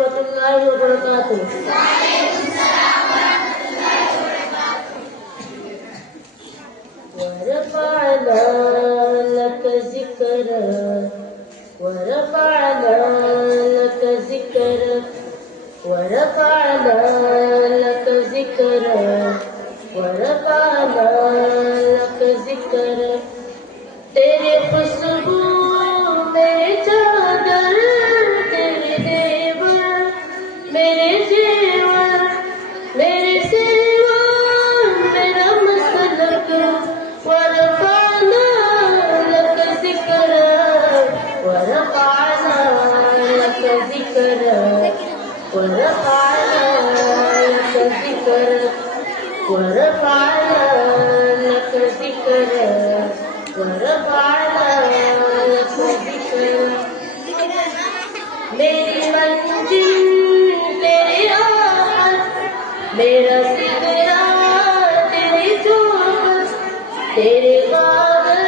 warahmatullahi wabarakatuh. ورفعنا لك ذكرك ورفعنا لك ذكرك ورفعنا لك ذكرك ورفعنا لك ذكرك तेरे खुशबू मेरे चादर तेरे देवर मेरे जेवर मेरे सेवा मेरा मसलक वरफ़अना लक ज़िक्रक वरफ़अना लक ज़िक्रक वरफ़अना लक ज़िक्रक वरफ़अना लक ज़िक्रक वरफ़अना लक ज़िक्रक मेरी मंजिल तेरी आहट मेरा सिगरा तेरी जोहर तेरे बादल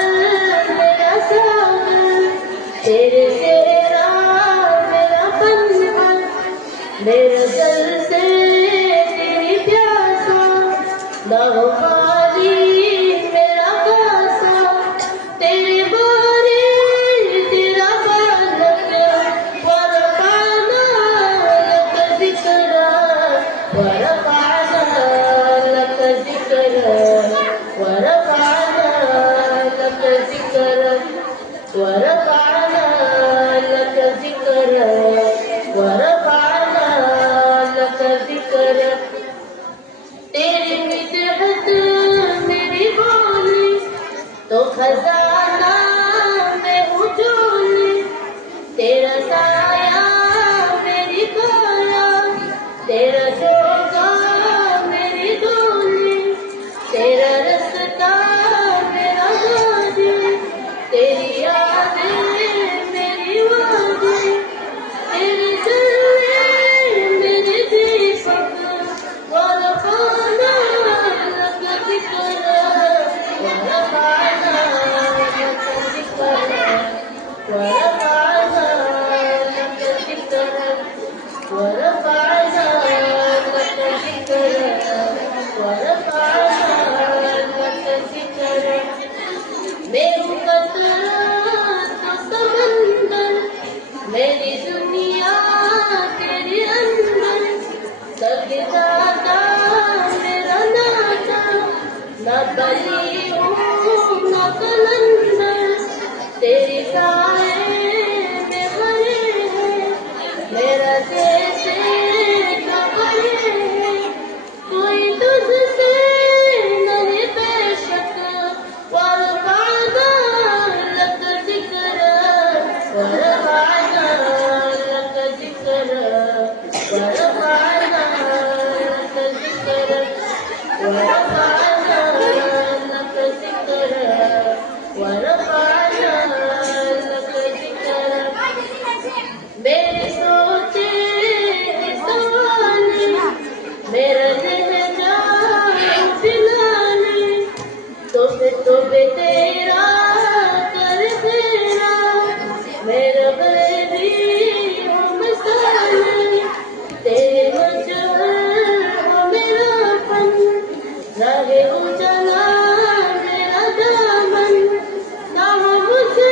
मेरा सागर तेरे सेहरा मेरा पनवर मेरे दिल से तेरी प्यासा ना हो खाली मेरा कासा तेरे बारे तेरा बालक वरफ़अना लक ज़िक्रक वरफ़अना लक ज़िक्रक वरफ़अना लक ज़िक्रक वरफ़अना लक ज़िक्रक वरफ़अना लक ज़िक्रक तेरी मिदहत मेरी बोली तो खजाना मैं हूँ झोली तेरा साया मेरी काया तेरा जोगा मेरी डोली तेरा रास्ता मेरा गाड़ी तेरी यादें मेरी वादी तेरे चलने मेरे दीपक वरफ़अना लक ज़िक्रक वरफ़अना लक ज़िक्रक वरफ़अना लक ज़िक्रक वरफ़अना लक ज़िक्रक वरफ़अना लक ज़िक्रक मैं हूँ कतरा तो समंदर मेरी दुनिया तेरे अंदर सबसे ज़्यादा मेरा नाता ना बली हूँ ना कलंदर तेरी साए में भरे हैं मेरा जैसे खबरे हैं कोई तुझसे नहीं बेशक वरफ़अना लक ज़िक्रक वरफ़अना लक ज़िक्रक वरफ़अना लक ज़िक्रक वरफ़अना लक ज़िक्रक वरफ़अना लक ज़िक्रक मेरे सोचे के सवाले मेरा लहजा फिलहाले तो तेरा कर देना मेरा बेबी हो मिसाले तेरे मजहर हो मेरा फन रहे उजला मेरा दामन ना हो मुझे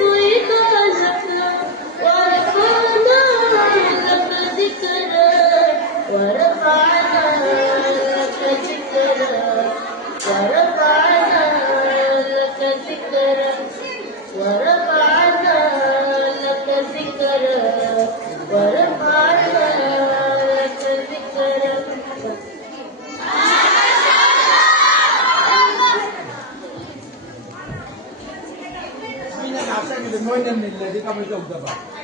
कोई काजल वरफ़अना लक ज़िक्रक वरफ़अना लक ज़िक्रक वरफ़अना लक ज़िक्रक वरफ़अना लक ज़िक्रक वरफ़अना लक ज़िक्रक Mina nasa ni Moy na nila di kami jog daba.